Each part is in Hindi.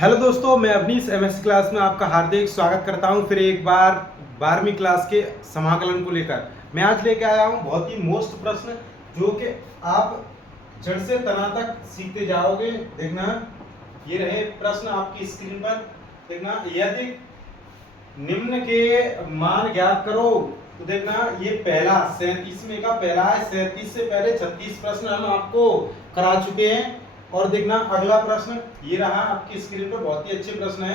हेलो दोस्तों, मैं अवनीश एमएससी क्लास में आपका हार्दिक स्वागत करता हूं। फिर एक बार 12वीं क्लास के समाकलन को लेकर मैं आज लेके आया हूं बहुत ही मोस्ट प्रश्न जो कि आप जड़ से तना तक सीखते जाओगे। देखना, ये रहे प्रश्न आपकी स्क्रीन पर। देखना, यदि निम्न के मान ज्ञात करो, तो देखना ये पहला 37 में का पहला है। 37 से पहले 36 प्रश्न हम आपको करा चुके हैं। और देखना अगला प्रश्न ये रहा आपकी स्क्रीन पर, बहुत ही अच्छे प्रश्न है।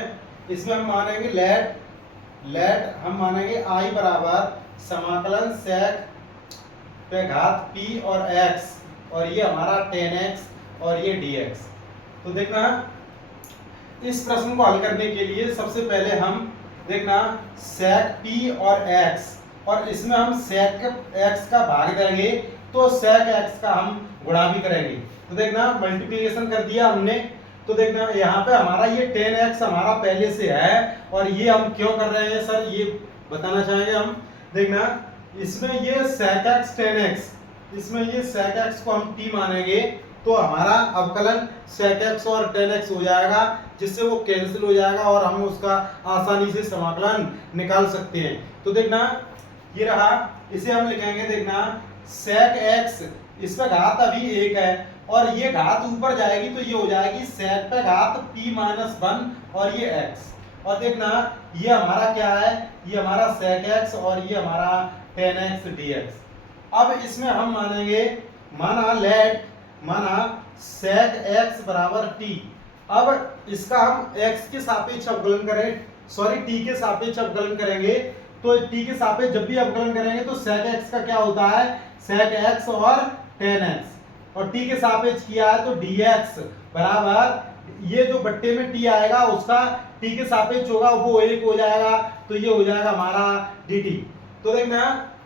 इसमें हम मानेंगे लेट हम मानेंगे आई बराबर समाकलन sec पे घात p और x, और ये हमारा tan x और ये dx। तो देखना इस प्रश्न को हल करने के लिए सबसे पहले हम देखना sec p और x, और इसमें हम sec x का भाग देंगे तो sec x का हम गुणा भी करेंगे। तो देखना मल्टीप्लिकेशन कर दिया हमने। तो देखना यहाँ पे हमारा ये tan x हमारा पहले से है, और ये हम क्यों कर रहे हैं सर, ये बताना चाहेंगे हम। देखना इसमें ये sec x tan x, इसमें ये sec x को हम t मानेंगे तो हमारा अवकलन sec x और tan x हो जाएगा, जिससे वो कैंसिल हो जाएगा और हम उसका आसानी से समाकलन निकाल सकते हैं। तो देखना ये रहा, इसे हम लिखेंगे। देखना sec x, इसमें घात अभी 1 है और ये घात ऊपर जाएगी तो ये हो जाएगी sec पे घात p माइनस 1 और ये x। और देखना ये हमारा क्या है, ये हमारा sec x और ये हमारा tan x dx। अब इसमें हम मानेंगे, माना sec x बराबर t। अब इसका हम x के सापेक्ष अवकलन करें, सॉरी t के सापेक्ष अवकलन करेंगे। तो t के सापेक्ष जब भी अवकलन करेंगे तो sec x का क्या होता है, sec x और tan x, और t के सापेक्ष किया है तो dx बराबर ये जो बट्टे में t आएगा उसका t के सापेक्ष होगा वो 1 हो जाएगा, तो ये हो जाएगा हमारा dt। तो देखना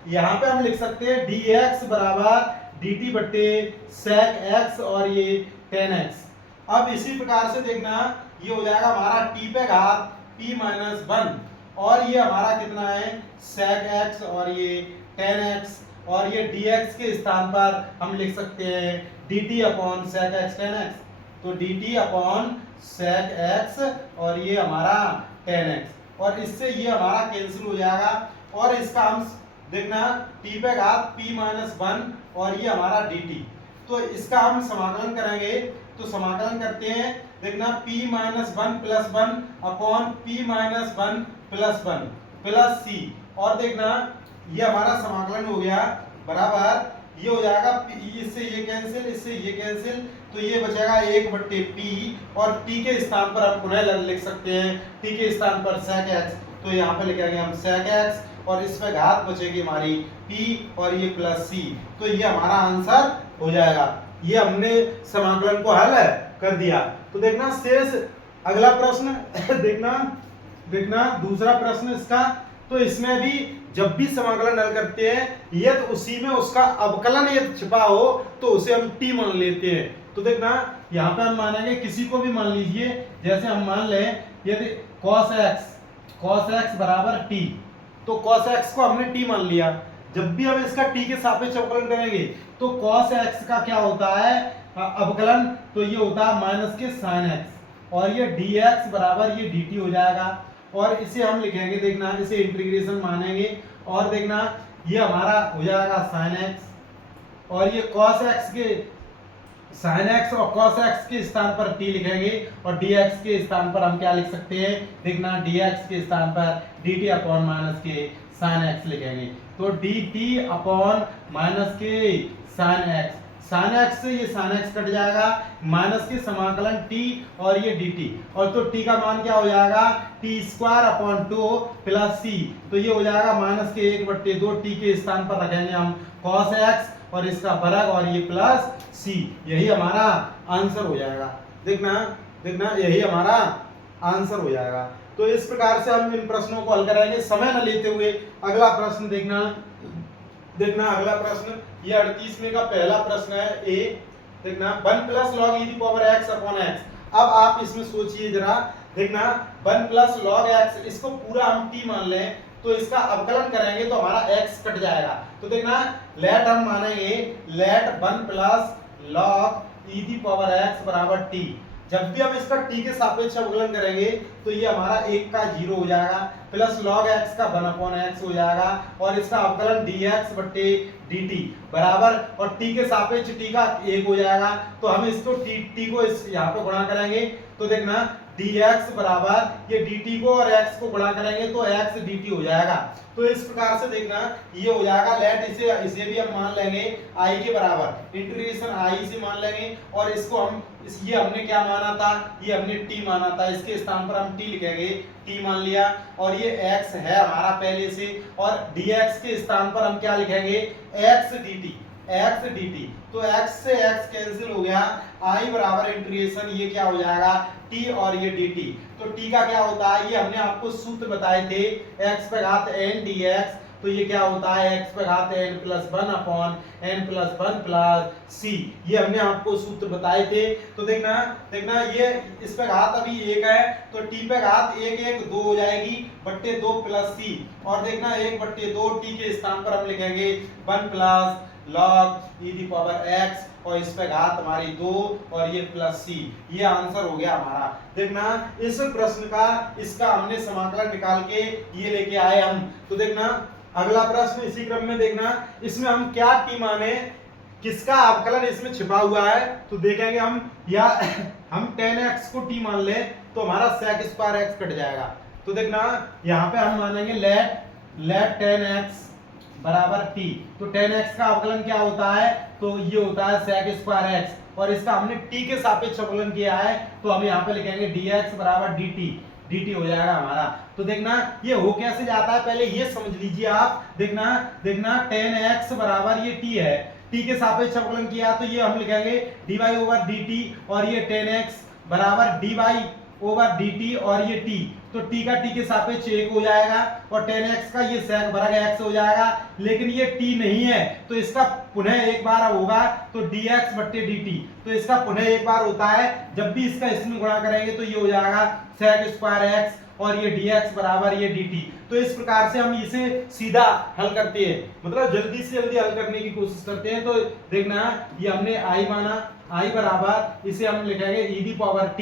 यहाँ पे हम लिख सकते हैं dx बराबर dt बट्टे sec x और ये tan x। अब इसी प्रकार से देखना ये हो जाएगा हमारा t पे घात p माइनस 1, और ये हमारा कितना है sec x और ये tan x, और ये dx के स्थान पर हम लिख सकते हैं dt upon sec x tan x। तो dt अपॉन sec x और ये हमारा tan x, और इससे ये हमारा कैंसिल हो जाएगा। और इसका हम देखना t पे घात p माइनस 1 और ये हमारा dt। तो इसका हम समाकलन करेंगे, तो समाकलन करते हैं। देखना p minus 1 plus 1 upon p minus 1 plus 1 plus c, और देखना ये हमारा समाकलन हो गया बराबर ये हो जाएगा इससे ये कैंसिल, इससे ये कैंसिल, तो ये बचेगा 1 बट्टे p, और t के स्थान पर हम पुनः लिख सकते हैं t के स्थान पर sec x, तो यहाँ पे लिखेंगे हम sec x, और इसमें घात बचेगी हमारी p और ये प्लस c। तो ये हमारा आंसर हो जाएगा। ये हमने समाकलन को हल कर दिया। तो देखना शेष अगला प्रश्न देखना दूसरा प्रश्न इसका। तो इसमें भी जब भी समाकलन हल करते हैं यदि उसी में उसका अवकलन यदि छिपा हो तो उसे हम t मान लेते हैं। तो देखना यहाँ पे हम मानेंगे किसी को भी मान लीजिए, जैसे हम मान लें यदि cos x बराबर t, तो cos x को हमने t मान लिया। जब भी हम इसका t के सापेक्ष अवकलन करेंगे तो cos x का क्या होता है अवकलन, तो ये होता है माइनस के sin x, और ये dx बराबर ये dt हो जाएगा। और इसे हम लिखेंगे, देखना इसे इंटीग्रेशन मानेंगे, और देखना ये हमारा हो जाएगा sin x, और ये cos x के sin x और cos x के स्थान पर t लिखेंगे, और dx के स्थान पर हम क्या लिख सकते हैं, देखना dx के स्थान पर dt अपॉन माइनस के sin x लिखेंगे। तो dt अपॉन माइनस के sin x से ये sin x कट जाएगा, माइनस के समाकलन t और ये dt, और तो t का मान क्या हो जाएगा t square upon 2 plus c, तो ये हो जाएगा माइनस के 1 बट्टे 2, t के स्थान पर रखेंगे हम cos x और इसका वर्ग और ये प्लस c, यही हमारा आंसर हो जाएगा। देखना यही हमारा आंसर हो जाएगा। तो इस प्रकार से हम इन प्रश्नों को हल करेंगे समय न लेते हुए। अगला प्रश्न देखना अगला प्रश्न ये 38 में का पहला प्रश्न है ए। देखना 1 plus log e the power x upon x। अब आप इसमें सोचिए जरा, देखना 1 प्लस लॉग x, इसको पूरा हम t मान लें तो इसका अवकलन करेंगे तो हमारा x कट जाएगा। तो देखना लेट हम मानेंगे let 1 plus log e the power x बराबर t। जब भी हम इसका t के सापेक्ष अवकलन करेंगे तो ये हमारा 1 का 0 हो जाएगा, प्लस log x का 1/x हो जाएगा, और इसका अवकलन dx बट्टे dt बराबर, और t के सापेक्ष t का 1 हो जाएगा। तो हम इसको t को इस यहाँ पे गुणा करेंगे तो देखना dx बराबर ये dt को और x को गुणा करेंगे तो x dt हो जाएगा। तो इस प्रकार से देखना ये हो जाएगा। लेट इसे भी हम मान लेंगे i के बराबर, इंटीग्रेशन i से मान लेंगे, और इसको हम ये हमने क्या माना था, ये हमने t माना था, इसके स्थान पर हम t लिखेंगे, t मान लिया, और ये x है हमारा पहले से, और dx के स्थान पर हम क्या लिखेंगे, x dt। तो x से x कैंसिल हो गया, i बराबर इंटीग्रेशन ये क्या हो जाएगा t और ये dt। तो t का क्या होता है, ये हमने आपको सूत्र बताए थे x पे घात n dx, तो ये क्या होता है x पे घात n plus 1 upon n plus 1 plus c, ये हमने आपको सूत्र बताए थे। तो देखना ये इस पे घात अभी 1 है तो t पे घात 1 1 2 हो जाएगी बट्टे 2 प्लस c, और देखना 1 बट्टे 2 t के स्थान पर हम लिखेंगे 1 plus log e the power x, और इस पे घात हमारी 2 और ये प्लस c, ये आंसर हो गया हमारा। देखना इस प्रश्न का इसका हमने समाकलन निकाल के ये लेके आए हम। तो देखना अगला प्रश्न इसी क्रम में, देखना इसमें हम क्या t माने, किसका अवकलन इसमें छिपा हुआ है, तो देखेंगे हम, या हम 10x को t मान ले तो हमारा sec स्क्वायर x कट जाएगा। तो देखना यहाँ पे हम मानेंगे लेट 10x बराबर t, तो 10x का अवकलन क्या होता है, तो ये होता है sec स्क्वायर x, और इसका हमने t के सापेक्ष अवकलन किया है तो हम यहाँ पे लिखेंगे dx बराबर dt हो जाएगा हमारा। तो देखना ये हो कैसे जाता है, पहले ये समझ लीजिए आप। देखना 10x बराबर ये t है, t के सापेक्ष अवकलन किया तो ये हम लिखेंगे dy ओवर dt, और ये 10x बराबर dy ओवर dt, और ये t, तो t का t के सापेक्ष 1 हो जाएगा, और 10x का ये sec वर्ग x हो जाएगा, लेकिन ये t नहीं है तो इसका पुनः एक बार होगा तो dx बट्टे dt, तो इसका पुनः एक बार होता है, जब भी इसका इसमें गुणा करेंगे तो ये हो जाएगा sec स्क्वायर x, और ये dx बराबर ये dt। तो इस प्रकार से हम इसे सीधा हल करते हैं, मतलब जल्दी से जल्दी हल करने की कोशिश करते हैं। तो देखना ये हमने i माना, i बराबर इसे हम लिखेंगे e दी पावर t,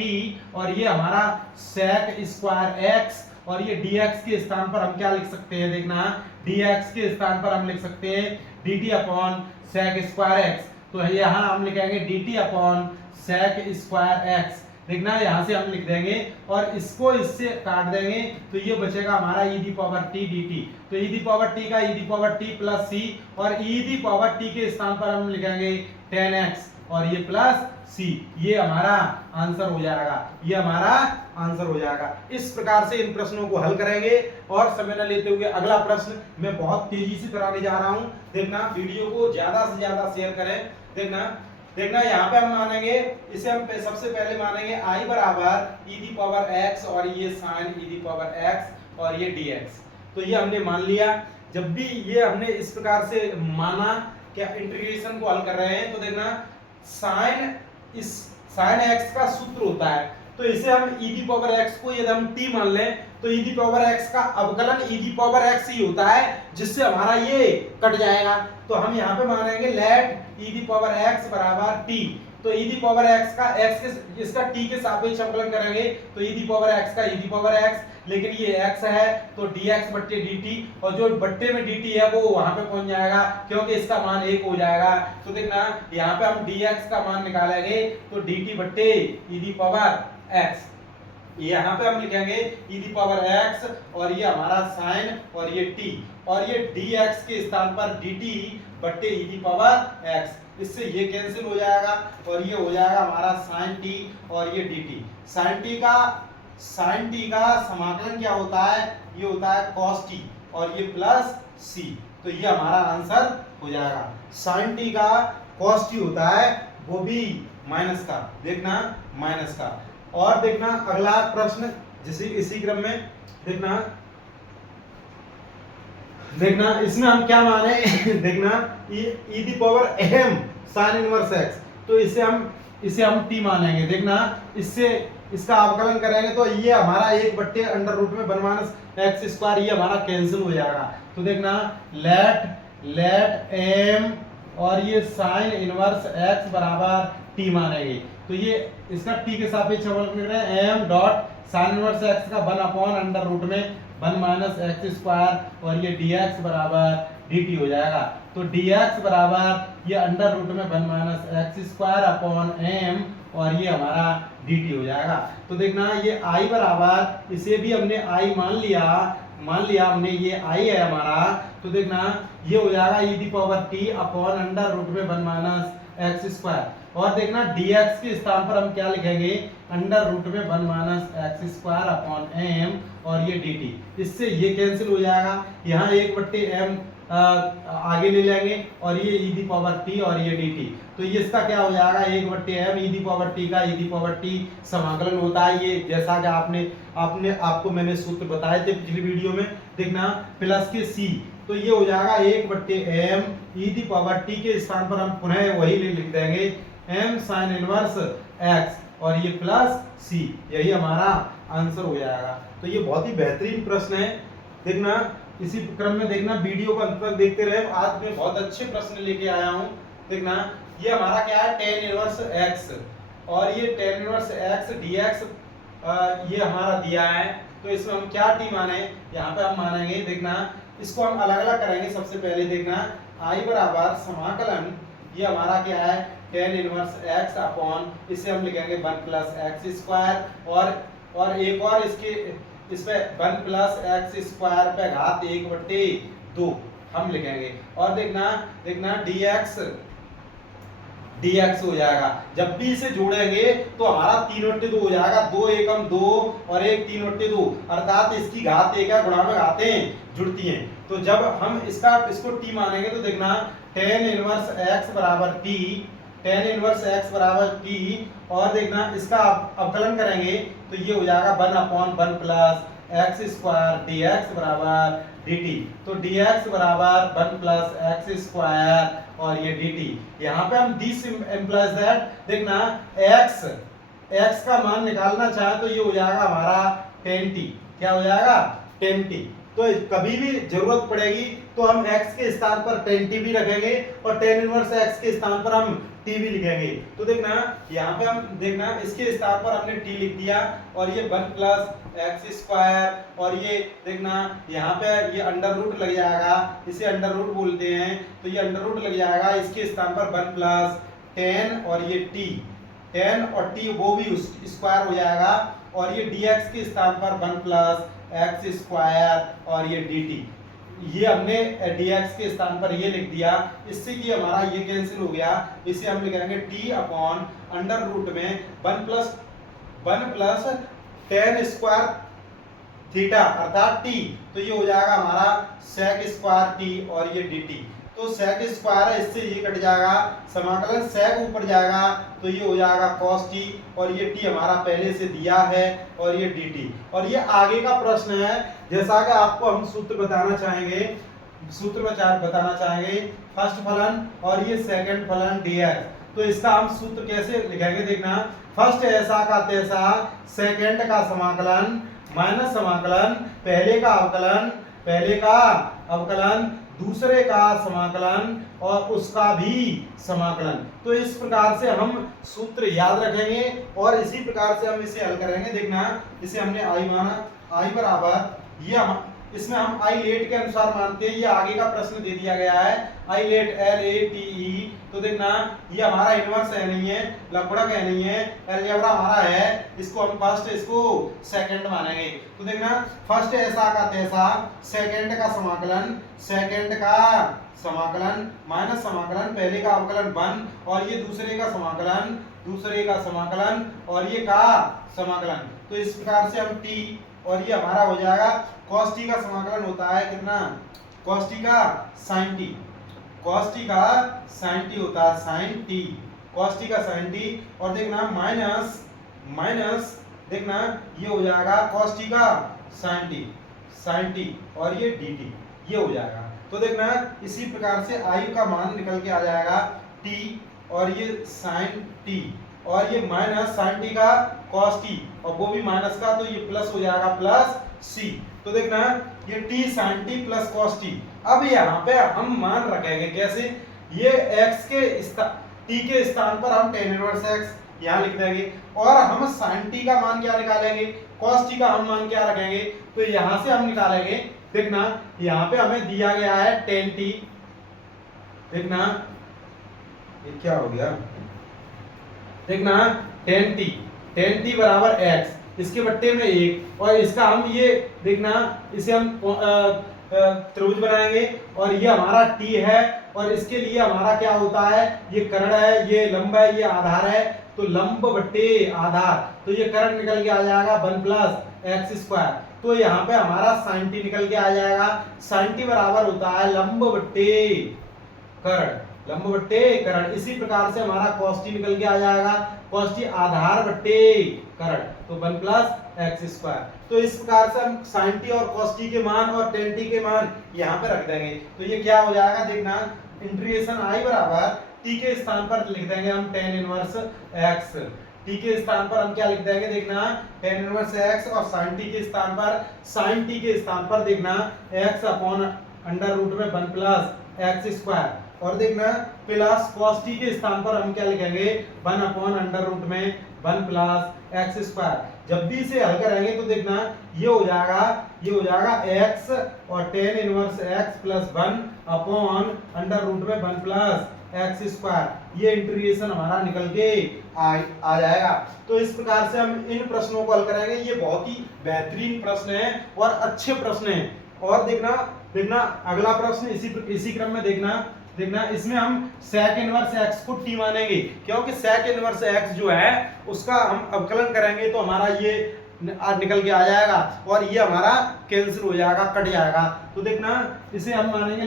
और ये हमारा sec स्क्वायर x, और ये dx के स्थान पर हम क्या लिख सकते हैं, देखना dx के स्थान पर हम लिख सकते हैं dt upon sec square x, तो यहाँ हम लिखेंगे dt upon sec square x। देखना यहाँ से हम लिख देंगे और इसको इससे काट देंगे तो ये बचेगा हमारा e the power t dt, तो e दी पावर t का e the power t plus c, और e दी पावर t के स्थान पर हम लिखेंगे 10x, और ये प्लस c, ये हमारा आंसर हो जाएगा, ये हमारा आंसर हो जाएगा। इस प्रकार से इन प्रश्नों को हल करेंगे, और समय न लेते हुए अगला प्रश्न मैं बहुत तेजी से कराने जा रहा हूं। देखना वीडियो को ज्यादा से ज्यादा शेयर करें। देखना यहाँ पे हम मानेंगे, इसे हम सबसे पहले मानेंगे i बराबर e दी पावर x, और ये sine e the power x, और ये dx। तो ये हमने मान लिया। जब भी ये हमने इस प्रकार से माना, क्या इंटीग्रेशन को हल कर रहे हैं, तो देखना साइन x का सूत्र होता है, तो इसे हम e दी पावर x को यदि हम t मान लें तो e दी पावर x का अवकलन e दी पावर x ही होता है, जिससे हमारा ये कट जाएगा। तो हम यहाँ पे मानेंगे let e the power x बराबर t, तो e दी पावर x का x के इसका t के सापेक्ष अवकलन करेंगे तो e दी पावर x का e दी पावर x, लेकिन ये x है तो dx बट्टे dt, और जो बट्टे में dt है वो वहां पे पहुंच जाएगा क्योंकि इसका मान 1 हो जाएगा। तो देखना यहाँ पे हम dx का मान निकालेंगे तो dt बट्टे e दी पावर x, यहाँ पे हम लिखेंगे e दी पावर x, और ये हमारा साइन और ये t, और ये dx के स्थान पर dt बट्टे e दी पावर x, इससे ये कैंसिल हो जाएगा, और ये हो जाएगा हमारा साइन t और ये dt। साइन t का समाकलन क्या होता है, ये होता है cos t, और ये प्लस c, तो ये हमारा आंसर हो जाएगा। साइन t का cos t होता है वो भी माइनस का, देखना माइनस का। और देखना अगला प्रश्न इसी क्रम में, देखना इसमें हम क्या माने देखना e the power m sin inverse x, तो इसे हम t मानेंगे। देखना इससे इसका अवकलन करेंगे तो ये हमारा 1 बट्टे अंडर रूट में 1 माइनस एक्स स्क्वायर, ये हमारा कैंसिल हो जाएगा। तो देखना लेट m, और ये sin इनवर्स x बराबर टी मानेंगे। तो ये इसका टी के सापेक्ष अवकलन कर रहे हैं M dot sine inverse X का 1 अपॉन अंडर रूट में 1 माइनस एक्स स्क्वायर और ये dx बराबर dt हो जाएगा। तो dx बराबर ये अंडर रूट में 1 minus X square upon M और ये हमारा dt हो जाएगा। तो देखना ये i बराबर, इसे भी हमने i मान लिया हमने, ये i है हमारा। तो देखना ये हो जाएगा e the power t upon under root में 1 माइनस एक्स स्क्वायर। और देखना dx के स्थान पर हम क्या लिखेंगे, अंडर रूट में 1 minus X square upon M और ये dt। इससे ये कैंसिल हो जाएगा, यहाँ 1/m आगे ले लेंगे और ये e दी पावर t और ये dt। तो ये इसका क्या हो जाएगा, 1/m e the power t का e दी पावर t समाकलन होता है। ये जैसा कि आपको मैंने सूत्र बताए थे पिछली वीडियो में, देखना प्लस के c। तो ये हो जाएगा 1/m e the power t के स्थान पर हम पुनः वही लिख देंगे m sin इनवर्स x और ये प्लस c, यही हमारा आंसर हो जाएगा। तो ये बहुत ही बेहतरीन प्रश्न है। देखना इसी क्रम में देखना वीडियो को अंत तक देखते रहे। आज मैं बहुत अच्छे प्रश्न लेके आया हूँ। देखना ये हमारा क्या है, tan इनवर्स x और ये tan इनवर्स x dx ये हमारा दिया है। तो इसमें हम क्या t माने, यहाँ पे हम मानेंगे, देखना इसको हम अलग अलग करेंगे। सबसे पहले देखना i बराबर समाकलन, ये हमारा क्या है, tan इनवर्स x अपॉन, इसे हम लिखेंगे 1 प्लस एक्स स्क्वायर और एक और इस पे 1 प्लस एक्स स्क्वायर पे घात 1/2 हम लिखेंगे। और देखना dx हो जाएगा। जब भी इसे जोड़ेंगे तो हमारा 3/2 हो जाएगा, 2 एकम 2 और 1 3/2, अर्थात इसकी घात 1 है, गुणा में घातें जुड़ती हैं। तो जब हम इसको t मानेंगे तो देखना tan इनवर्स x बराबर t, tan इनवर्स x बराबर t और देखना इसका अवकलन करेंगे तो ये हो जाएगा 1/1 प्लस एक्स स्क्वायर dx बराबर dt। तो dx बराबर 1 प्लस एक्स स्क्वायर और ये dt। यहाँ पे हम दिस इम्प्लाइज दैट, देखना x का मान निकालना चाहे तो ये हो जाएगा हमारा 10t। क्या हो जाएगा, 10t। तो कभी भी जरूरत पड़ेगी तो हम x के स्थान पर 10t भी रखेंगे और tan इनवर्स x के स्थान पर हम t भी लिखेंगे। तो देखना यहाँ पे हम देखना इसके स्थान पर हमने t लिख दिया और ये 1 प्लस एक्स स्क्वायर और ये देखना यहाँ पे ये अंडर रूट लग जाएगा, इसे अंडर रूट बोलते हैं। तो ये अंडर रूट लग जाएगा, इसके स्थान पर 1 प्लस 10 और ये t, 10 और t वो भी स्क्वायर हो जाएगा और ये dx के स्थान पर 1 प्लस एक्स स्क्वायर और ये dt। ये हमने dx के स्थान पर ये लिख दिया, इससे कि हमारा ये कैंसिल हो गया। इसे हम लिखेंगे t अपॉन अंडर रूट में 1 प्लस 10 स्क्वायर थीटा अर्थात t। तो ये हो जाएगा हमारा sec स्क्वायर t और ये dt। तो sec स्क्वायर है, इससे ये कट जाएगा, समाकलन sec ऊपर जाएगा तो ये हो जाएगा cos t और ये t हमारा पहले से दिया है और ये dt। और ये आगे का प्रश्न है, जैसा कि आपको हम सूत्र बताना चाहेंगे फर्स्ट फलन और ये सेकंड फलन dx। तो इसका हम सूत्र कैसे लिखेंगे, देखना फर्स्ट ऐसा का तैसा, सेकंड का समाकलन माइनस समाकलन, पहले का अवकलन दूसरे का समाकलन और उसका भी समाकलन। तो इस प्रकार से हम सूत्र याद रखेंगे और इसी प्रकार से हम इसे हल करेंगे। देखना इसे हमने i माना, i बराबर ये इसमें हम i लेट के अनुसार मानते हैं। ये आगे का प्रश्न दे दिया गया है, i लेट LATE। तो देखना ये हमारा इनवर्स है नहीं है, लघुगणक है नहीं है, अलजेब्रा हमारा है, इसको हम फर्स्ट इसको सेकंड मानेंगे। तो देखना फर्स्ट ऐसा का तैसा, सेकंड का समाकलन माइनस समाकलन, पहले का अवकलन 1 और ये दूसरे का समाकलन और ये का समाकलन। तो इस प्रकार से हम t और ये हमारा हो जाएगा cos t का समाकलन होता है कितना, cos t का sin t, cos t का sin t होता है sin t, cos t का sin t और देखना माइनस देखना ये हो जाएगा cos t का sin t और ये dt, ये हो जाएगा। तो देखना इसी प्रकार से i का मान निकल के आ जाएगा t और ये sin t और ये माइनस sin t का cos t और वो भी माइनस का, तो ये प्लस हो जाएगा प्लस c। तो देखना ये t sin t plus cos t। अब यहाँ पे हम मान रखेंगे कैसे, ये x टी के स्थान पर हम tan इनवर्स x यहाँ लिख देंगे और हम sin t का मान क्या निकालेंगे, cos t का हम मान क्या रखेंगे, तो यहाँ से हम निकालेंगे। देखना यहाँ पे हमें दिया गया है tan t, देखना ये क्या हो गया, देखना tan t बराबर x, इसके बट्टे में 1 और इसका हम ये देखना इसे हम त्रिभुज बनाएंगे और ये हमारा t है और इसके लिए हमारा क्या होता है, ये कर्ण है, ये लंब है, ये आधार है, तो लंब बट्टे आधार, तो ये कर्ण निकल के आ जाएगा 1 प्लस एक्स स्क्वायर। तो यहाँ पे हमारा sin t निकल के आ जाएगा, sin t बराबर होता है लंब बट्टे कर्ण, लंब बट्टे कर्ण। इसी प्रकार से हमारा cos t निकल के आ जाएगा, cos t आधार बट्टे कर्ण, तो 1 प्लस एक्स स्क्वायर। तो इस प्रकार से हम sin t और cos t के मान और tan t के मान यहाँ पे रख देंगे, तो ये क्या हो जाएगा, देखना इंटीग्रेशन i बराबर t के स्थान पर लिख देंगे हम tan इनवर्स x, t के स्थान पर हम क्या लिख देंगे, देखना tan इनवर्स x और sin t के स्थान पर, sin t के स्थान पर देखना x अपॉन अंडर रूट में 1 प्लस एक्स स्क्वायर और देखना प्लस cos t के स्थान पर हम क्या लिखेंगे 1 अपॉन अंडर रूट में 1 प्लस एक्स स्क्वायर। जब भी इसे हल करेंगे तो देखना ये हो जाएगा x और tan inverse x plus 1 upon under root में 1 प्लस एक्स स्क्वायर, ये इंटीग्रेशन हमारा निकल के आ जाएगा। तो इस प्रकार से हम इन प्रश्नों को हल करेंगे। ये बहुत ही बेहतरीन प्रश्न है और अच्छे प्रश्न है। और देखना अगला प्रश्न इसी क्रम में देखना इसमें हम sec इनवर्स x को t मानेंगे, क्योंकि sec इनवर्स x जो है उसका हम अवकलन करेंगे तो हमारा ये निकल के आ जाएगा और ये हमारा कैंसिल हो जाएगा, कट जाएगा। तो देखना इसे हम मानेंगे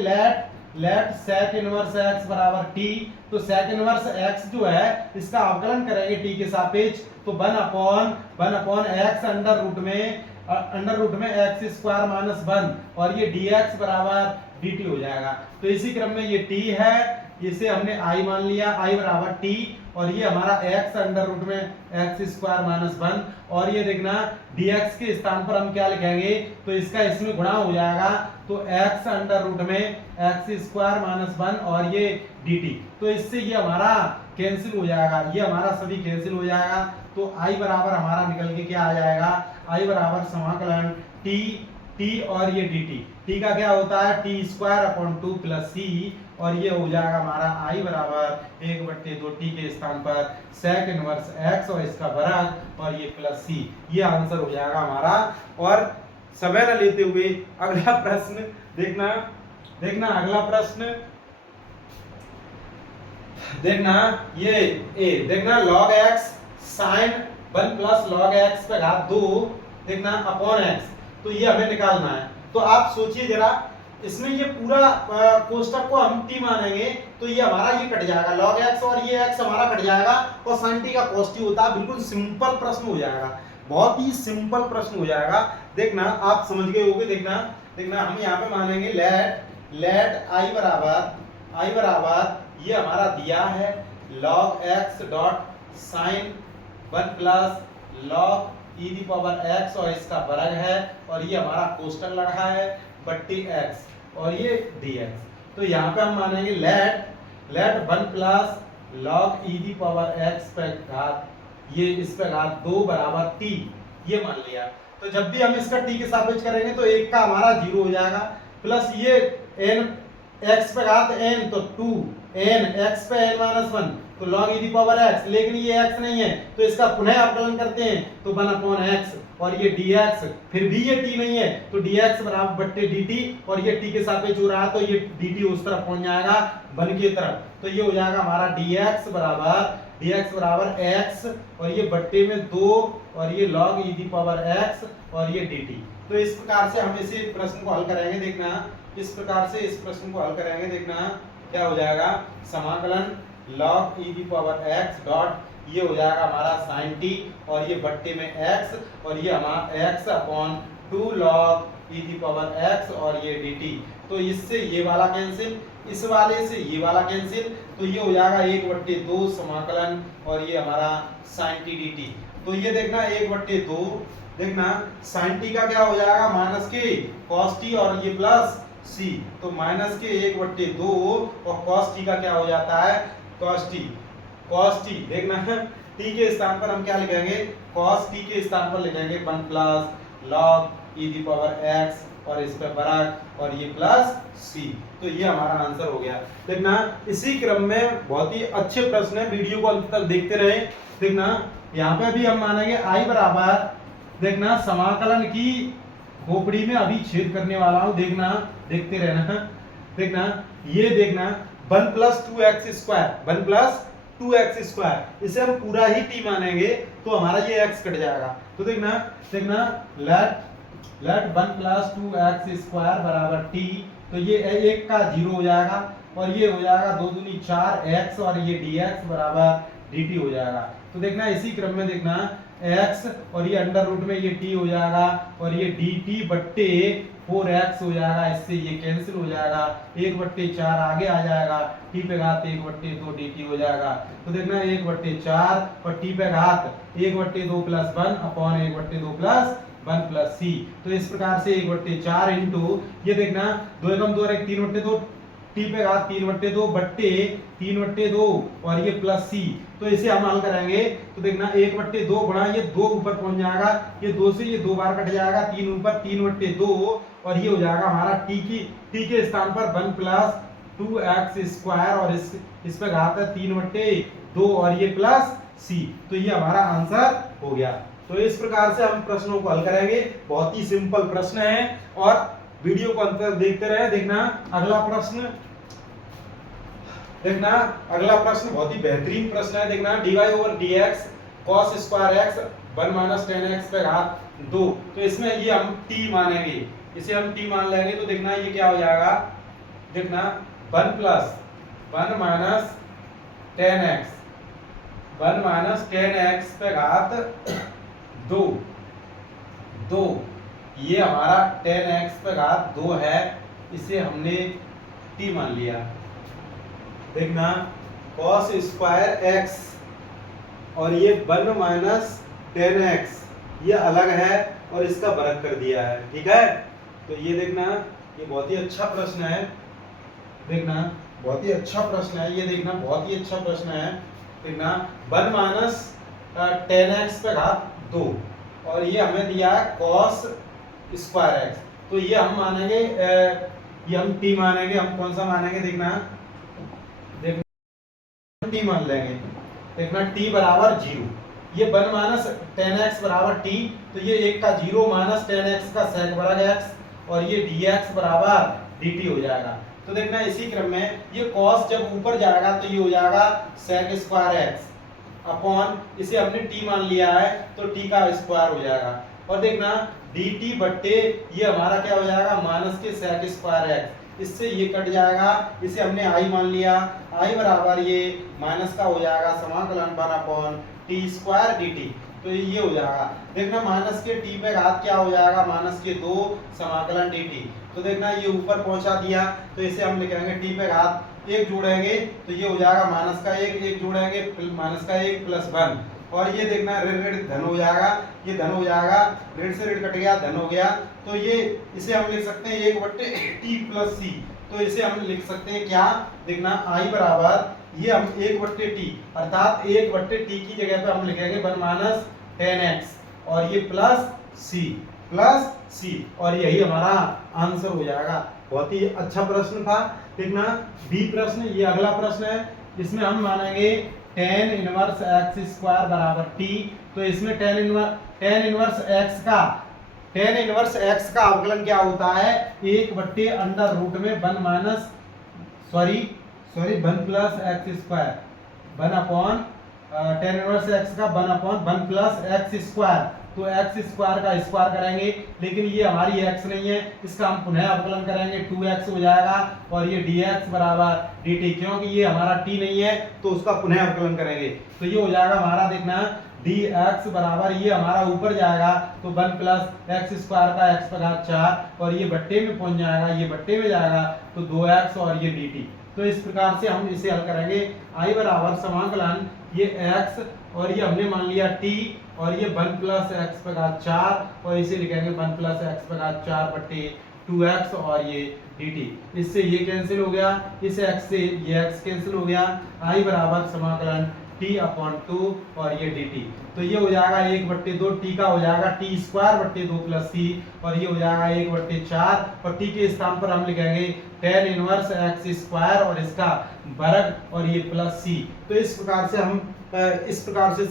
लेट sec इनवर्स x बराबर t। तो sec इनवर्स x जो है इसका अवकलन करेंगे t के सापेक्ष, तो 1 अपॉन x अंडर रूट में x स्क्वायर माइनस 1 और ये dx बराबर dt हो जाएगा। तो इसी क्रम में ये t है, इसे हमने i मान लिया, i बराबर t और ये हमारा x अंडर रूट में x स्क्वायर माइनस 1 और ये देखना dx के स्थान पर हम क्या लिखेंगे, तो इसका इसमें गुणा हो जाएगा, तो x अंडर रूट में x स्क्वायर माइनस 1 और ये dt। तो इससे ये हमारा कैंसिल हो जाएगा, ये हमारा सभी कैंसिल हो जाएगा। तो i बराबर हमारा निकल के क्या आ जाएगा, i बराबर समाकलन t और ये dt, t का क्या होता है t square upon 2 plus c और ये हो जाएगा हमारा i बराबर 1/2 t के स्थान पर sec इनवर्स x और इसका वर्ग और ये प्लस c, ये आंसर हो जाएगा हमारा। और समय न लेते हुए अगला प्रश्न देखना अगला प्रश्न देखना ये देखना log x sin 1 plus log x पे घात 2 देखना अपॉन x, तो ये हमें निकालना है। तो आप सोचिए जरा, इसमें ये पूरा कोष्टक को हम t मानेंगे तो ये हमारा ये कट जाएगा log x और ये x हमारा कट जाएगा और sin t का cos t होता है। बिल्कुल सिंपल प्रश्न हो जाएगा, बहुत ही सिंपल प्रश्न हो जाएगा। देखना आप समझ गए होंगे। देखना हम यहाँ पे मानेंगे लेट i बराबर ये हमारा दिया है log x dot sin 1 plus log e the power x और इसका वर्ग है और ये हमारा कोष्टक लगा है बट्टी x और ये dx। तो यहाँ पे हम मानेंगे let 1 plus log e the power x पे घात ये इस पे घात 2 बराबर t, ये मान लिया। तो जब भी हम इसका t के सापेक्ष करेंगे तो 1 का हमारा 0 हो जाएगा प्लस ये n x पे घात n तो 2 n x पे n माइनस 1 तो log e the power x, लेकिन ये x नहीं है तो इसका पुनः अवकलन करते हैं तो 1 अपॉन x और ये dx, फिर भी ये t नहीं है तो dx बराबर बट्टे dt और ये t के सापेक्ष हो रहा है तो ये dt उस तरफ पहुंच जाएगा 1 की तरफ, तो ये हो जाएगा हमारा dx बराबर x और ये बट्टे में 2 और ये log e the power x और ये dt। तो इस प्रकार से हम इसी प्रश्न को हल करेंगे। देखना इस प्रकार से इस प्रश्न को हल करेंगे, देखना क्या हो जाएगा समाकलन log e the power x dot ये हो जाएगा हमारा sin t और ये बट्टे में x और ये हमारा x upon 2 log e the power x और ये dt। तो इससे ये वाला कैंसिल, इस वाले से ये वाला कैंसिल, तो ये हो जाएगा 1/2 समाकलन और ये हमारा sin t dt। तो ये देखना 1/2 देखना sin t का क्या हो जाएगा माइनस के cos t और ये प्लस c, तो माइनस के 1/2 और cos t का क्या हो जाता है cos t। cos t, देखना t के स्थान पर हम क्या लिखेंगे, cos t के स्थान पर लिखेंगे 1 plus log e the power x और इस पे वर्ग और ये प्लस c। तो ये हमारा आंसर हो गया। देखना इसी क्रम में बहुत ही अच्छे प्रश्न है, वीडियो को अंत तक देखते रहे। देखना यहाँ पे भी हम मानेंगे i बराबर, देखना समाकलन की खोपड़ी में अभी छेद करने वाला हूं, देखना देखते रहना। देखना ये देखना 1 plus 2x square, 1 plus 2x square, इसे हम पूरा ही t मानेंगे तो हमारा ये x कट जाएगा। तो देखना देखना लेट 1 प्लस 2x स्क्वायर बराबर t, तो ये एक का 0 हो जाएगा और ये हो जाएगा 2 दूनी 4x और ये dx बराबर dt हो जाएगा। तो देखना इसी क्रम में देखना x और ये अंडर रूट में ये t हो जाएगा और ये dt बट्टे 4x हो जाएगा, इससे ये कैंसिल हो जाएगा, 1/4 आगे आ जाएगा, t पे घात 1/2 dt हो जाएगा। तो देखना 1/4 और t पे घात 1/2 plus 1 upon 1/2 plus 1 plus c। तो इस प्रकार से 1/4 इंटू ये देखना 2 एकम 2 और 1 3/2, t पे घात 3/2 बट्टे 3/2 और ये प्लस c। तो इसे हम हल करेंगे तो देखना 1/2 गुणा ये 2 ऊपर पहुंच जाएगा, ये 2 से ये 2 बार कट जाएगा, 3 ऊपर 3/2 और ये हो जाएगा हमारा t के स्थान पर 1 प्लस 2x स्क्वायर और इस पे घात है 3/2 और ये प्लस c। तो ये हमारा आंसर हो गया। तो इस प्रकार से हम प्रश्नों को हल करेंगे, बहुत ही सिंपल प्रश्न है और वीडियो को अंत तक देखते रहे। देखना अगला प्रश्न, देखना अगला प्रश्न बहुत ही बेहतरीन प्रश्न है। देखना dy/dx cos square x 1 minus 10x पे घात 2, तो इसमें ये हम t मानेंगे, इसे हम t मान लेंगे। तो देखना ये क्या हो जाएगा, देखना 1 plus 1 minus 10x 1 minus 10x पे घात 2 ये हमारा 10x पे घात 2 है, इसे हमने t मान लिया। देखना cos स्क्वायर x और ये 1 माइनस 10x ये अलग है और इसका वर्ग कर दिया है, ठीक है। तो ये देखना ये बहुत ही अच्छा प्रश्न है, देखना बहुत ही अच्छा प्रश्न है, ये देखना बहुत ही अच्छा प्रश्न है। देखना 1 माइनस 10x पे घात 2 और ये हमें दिया है cos स्क्वायर x, तो ये हम मानेंगे ये हम t मानेंगे, हम कौन सा मानेंगे, देखना t मान लेंगे। देखना t बराबर 0, ये 1 माइनस 10x बराबर t, तो ये 1 का 0 माइनस 10x का sec वर्ग x और ये dx बराबर dt हो जाएगा। तो देखना इसी क्रम में ये cos जब ऊपर जाएगा तो ये हो जाएगा sec स्क्वायर x अपॉन, इसे हमने t मान लिया है तो t का स्क्वायर हो जाएगा। और देखना dt बट्टे ये हमारा क्या हो जाएगा माइनस के sec स्क्वायर x, इससे ये कट जाएगा, इसे हमने i मान लिया, i बराबर ये माइनस का हो जाएगा समाकलन 1 अपॉन t स्क्वायर dt, तो ये हो जाएगा। देखना माइनस के t पे घात क्या हो जाएगा माइनस के 2 समाकलन dt, तो देखना ये ऊपर पहुंचा दिया तो इसे हम लिखेंगे t पे घात 1 जोड़ेंगे तो ये हो जाएगा माइनस का 1, 1 जोड़ेंगे माइनस का 1 प्लस 1 और ये देखना ऋण धन हो जाएगा, ये धन हो जाएगा, ऋण से ऋण कट गया धन हो गया, तो ये इसे हम लिख सकते हैं 1/t प्लस c, तो इसे हम लिख सकते हैं क्या, देखना i बराबर ये हम 1/t अर्थात 1/t की जगह पे हम लिखेंगे 1 माइनस 10x और ये प्लस c और यही हमारा आंसर हो जाएगा। बहुत ही अच्छा प्रश्न था। देखना बी प्रश्न, ये अगला प्रश्न है, इसमें हम मानेंगे tan इनवर्स x स्क्वायर बराबर t, तो इसमें tan इनवर्स x का अवकलन क्या होता है, 1/अंडर रूट में 1 minus 1 plus x square 1 upon tan inverse x का 1 अपॉन 1 प्लस x स्क्वायर, तो x स्क्वायर का स्क्वायर करेंगे, लेकिन ये हमारी x नहीं है, इसका हम पुनः अवकलन करेंगे 2x हो जाएगा और ये dx बराबर dt, क्योंकि ये हमारा t नहीं है तो उसका पुनः अवकलन करेंगे, तो ये हो जाएगा हमारा देखना dx बराबर ये हमारा ऊपर जाएगा तो 1 प्लस x स्क्वायर का x पर घात 4 और ये बट्टे में पहुंच जाएगा, ये बट्टे में जाएगा तो 2x और ये dt। तो इस प्रकार से हम इसे हल करेंगे, i बराबर समाकलन ये x और ये हमने मान लिया t और ये 1 प्लस x पर घात 4 और इसे लिखेंगे 1 प्लस x पर घात 4 बट्टे 2x और ये dt, इससे ये कैंसिल हो गया, इस x से ये x कैंसिल हो गया, i बराबर समाकलन टी अपॉन 2 और ये डी टी। तो ये हो जाएगा 1/2, टी का हो जाएगा टी स्क्वायर बट्टे 2 प्लस सी, और ये हो जाएगा 1/4, और टी के स्थान पर हम लिखेंगे tan इनवर्स एक्स स्क्वायर और इसका वर्ग और ये प्लस सी। तो इस प्रकार से हम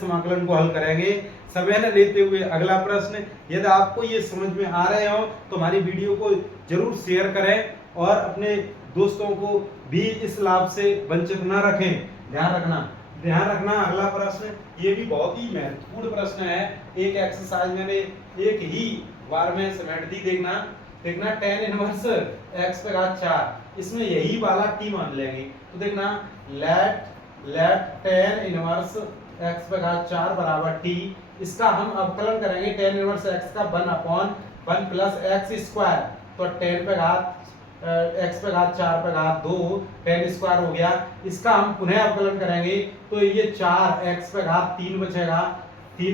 समाकलन को हल करेंगे। समय न लेते हुए अगला प्रश्न। यदि आपको ये समझ में आ रहे हो तो हमारी वीडियो को जरूर शेयर करें और अपने दोस्तों को भी इस लाभ से वंचित न रखें। ध्यान रखना अगला प्रश्न ये भी बहुत ही महत्वपूर्ण प्रश्न है। एक एक्सरसाइज मैंने एक ही बार में समेट दी। देखना tan इनवर्स x पे घात 4, इसमें यही वाला t मान लेंगे। तो देखना लेट tan इनवर्स x पे घात 4 बराबर t, इसका हम अवकलन करेंगे tan इनवर्स x का 1/1 प्लस x स्क्वायर। तो tan पे घात x पे घात 4 पे घात 2 tan स्क्वायर हो गया। इसका हम पुनः अवकलन करेंगे तो ये 4x पे घात 3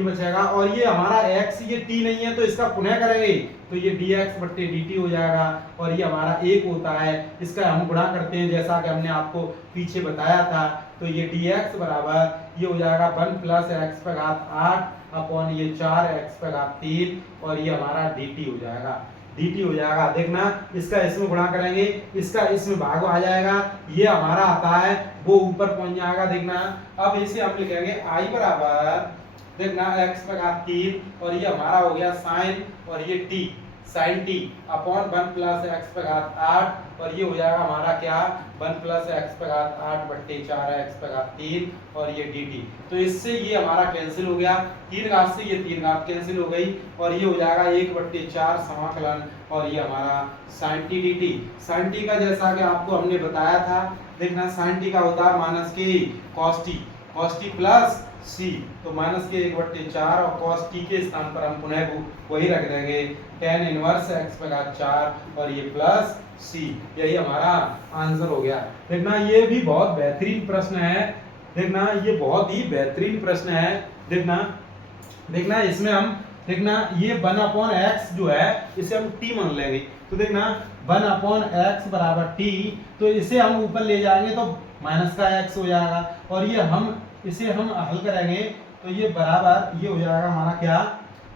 बचेगा, और ये हमारा x ये t नहीं है तो इसका पुनः करेंगे तो ये dx बट्टे dt हो जाएगा, और ये हमारा 1 होता है। इसका हम गुणा करते हैं जैसा कि हमने आपको पीछे बताया था। तो ये dx बराबर ये हो जाएगा 1 प्लस x पे घात 8 अपॉन ये 4x पे घात 3, और ये हमारा dt हो जाएगा। देखना इसका इसमें गुणा करेंगे, इसका इसमें भाग आ जाएगा, ये हमारा आता है वो ऊपर पहुंच जाएगा। देखना अब इसे हम लिखेंगे i बराबर देखना x पे घात 3, और ये हमारा हो गया साइन, और ये t sine t upon 1 plus x पे घात 8, और ये हो जाएगा हमारा क्या 1 प्लस x पे घात 8 बट्टे 4x पे घात 3, और ये dt। तो इससे ये हमारा कैंसिल हो गया, 3 घात से ये 3 घात कैंसिल हो गई, और ये हो जाएगा 1/4 समाकलन, और ये हमारा sin t dt। sin t का जैसा कि आपको हमने बताया था, देखना sin t का होता है माइनस के cos t प्लस c, तो माइनस के 1/4, और cos t के स्थान पर हम पुनः वही रख देंगे tan इनवर्स x पे घात 4 और ये प्लस c। यही हमारा आंसर हो गया। देखना ये भी बहुत बेहतरीन प्रश्न है। देखना ये बहुत ही बेहतरीन प्रश्न है। देखना इसमें हम ये 1/x जो है इसे हम t मान लेंगे। तो देखना 1/x बराबर t, तो इसे हम ऊपर ले जाएंगे तो माइनस का x हो जाएगा, और इसे हम हल करेंगे तो ये बराबर ये हो जाएगा हमारा क्या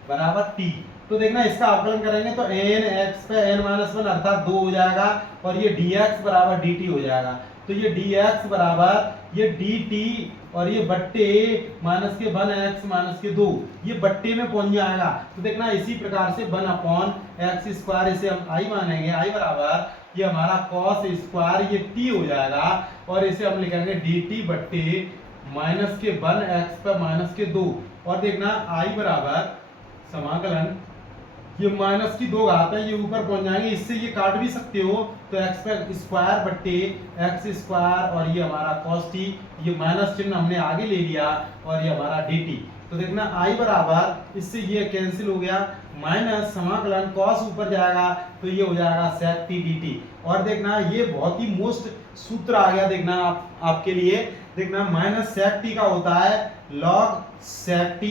बराबर t। तो देखना इसका अवकलन करेंगे तो n x पे n-1 अर्थात 2 हो जाएगा, और ये dx बराबर dt हो जाएगा। तो ये dx बराबर ये dt और ये बट्टे माइनस के 1x माइनस के 2 ये बट्टे में पहुंच जाएगा। तो देखना इसी प्रकार से 1/x स्क्वायर इसे हम i मानेंगे, i बराबर ये हमारा cos स्क्वायर ये t हो जाएगा, और इसे हम लिखेंगे dt बट्टे माइनस के 1x पे माइनस के 2, और देखना i बराबर समाकलन ये माइनस की 2 घात है ये ऊपर पहुंच जाएंगे, इससे ये काट भी सकते हो तो x पे स्क्वायर बट्टे x स्क्वायर, और ये हमारा cos t ये माइनस चिन्ह हमने आगे ले लिया, और ये हमारा dt। तो देखना i बराबर इससे ये कैंसिल हो गया, माइनस समाकलन cos ऊपर जाएगा तो ये हो जाएगा sec t dt। और देखना ये बहुत ही मोस्ट सूत्र आ गया, देखना आपके लिए। देखना माइनस sec t का होता है log sec t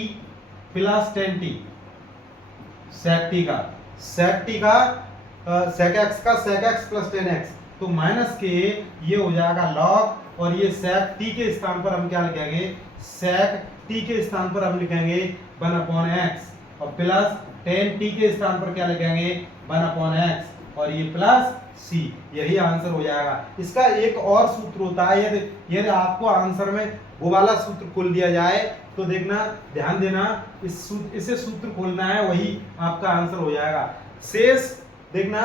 plus tan t। sec x plus tan x, तो माइनस के ये हो जाएगा log, और ये sec t के स्थान पर हम क्या लिखेंगे sec t के स्थान पर हम लिखेंगे 1/x, और प्लस tan t के स्थान पर क्या लिखेंगे 1/x, और ये प्लस c। यही आंसर हो जाएगा। इसका एक और सूत्र होता है, यदि आपको आंसर में वो वाला सूत्र खोल दिया जाए तो देखना ध्यान देना इसे सूत्र खोलना है, वही आपका आंसर हो जाएगा। शेष देखना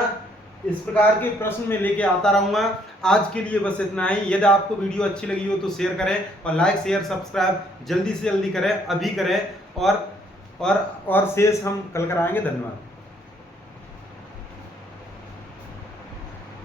इस प्रकार के प्रश्न में लेके आता रहूंगा। आज के लिए बस इतना ही। यदि आपको वीडियो अच्छी लगी हो तो शेयर करें, और लाइक शेयर सब्सक्राइब जल्दी से जल्दी करें, अभी करें, और शेष हम कल कराएंगे। धन्यवाद।